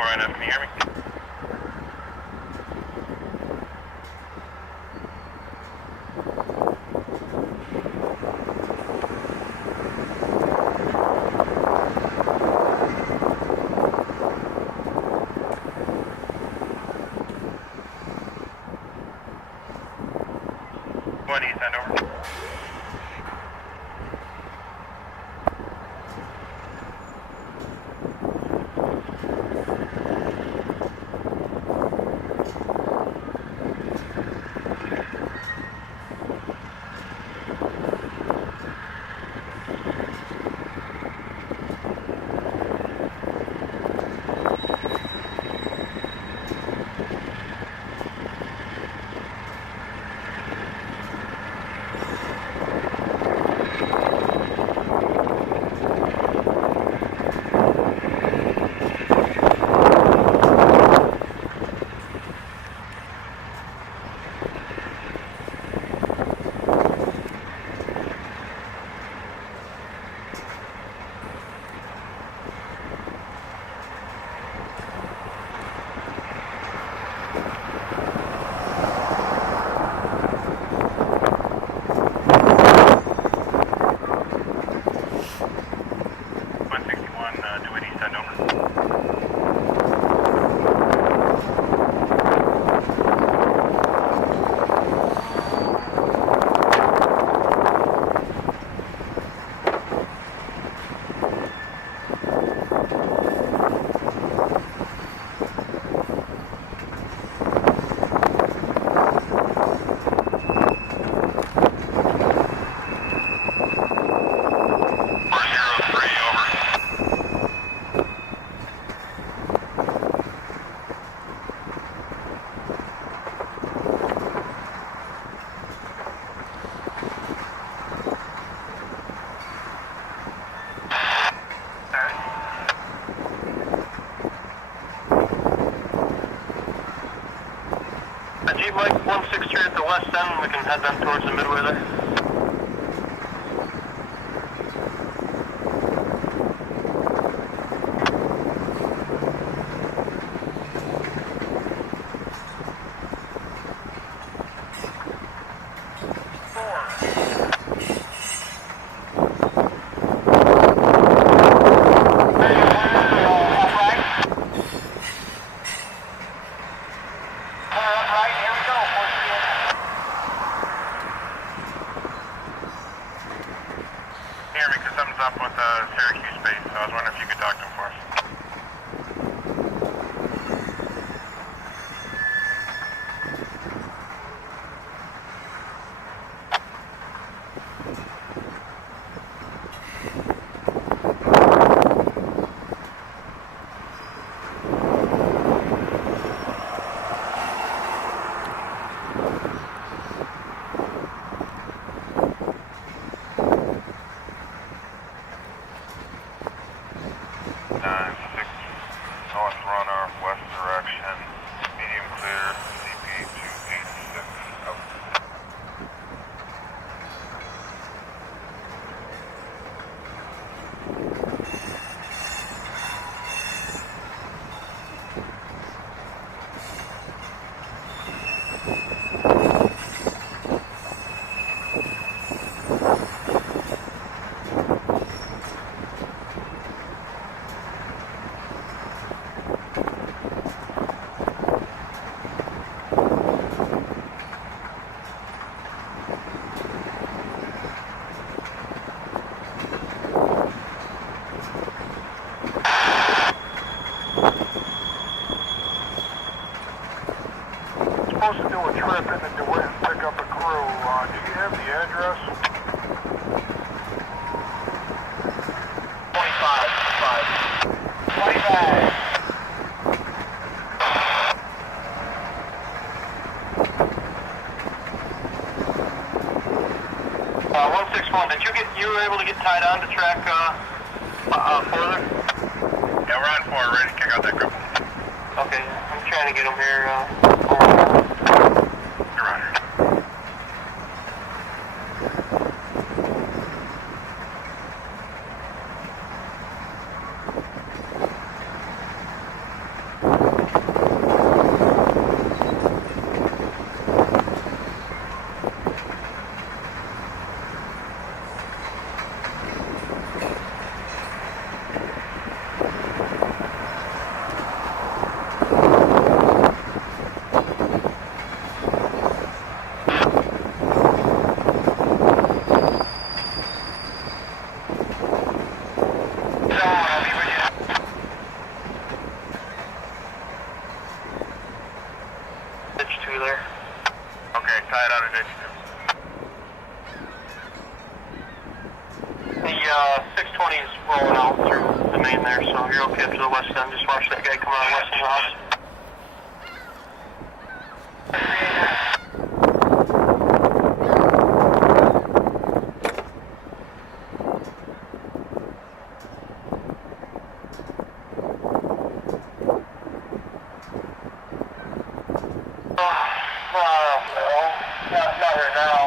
4NF, can you hear me? What do you send over? Dewitt, send over. Jeep Mike 163 at the west end, we can head them towards the midway there. Hear me, because something's up with Syracuse base, so I was wondering if you could talk to him for us. North runner, west direction, medium clear, CP 286, out. Supposed to do a trip into Dewitt and pick up a crew. Do you have the address? 25. 161, you were able to get tied on to track further? Yeah, we're on 4, ready to kick out that group. Okay, I'm trying to get them here. You're on here. 2 there. Okay, tie it out of ditch 2. The 620 is rolling out through the main there, so you're okay up to the west end. Just watch that guy come out west of the house. No, not right now.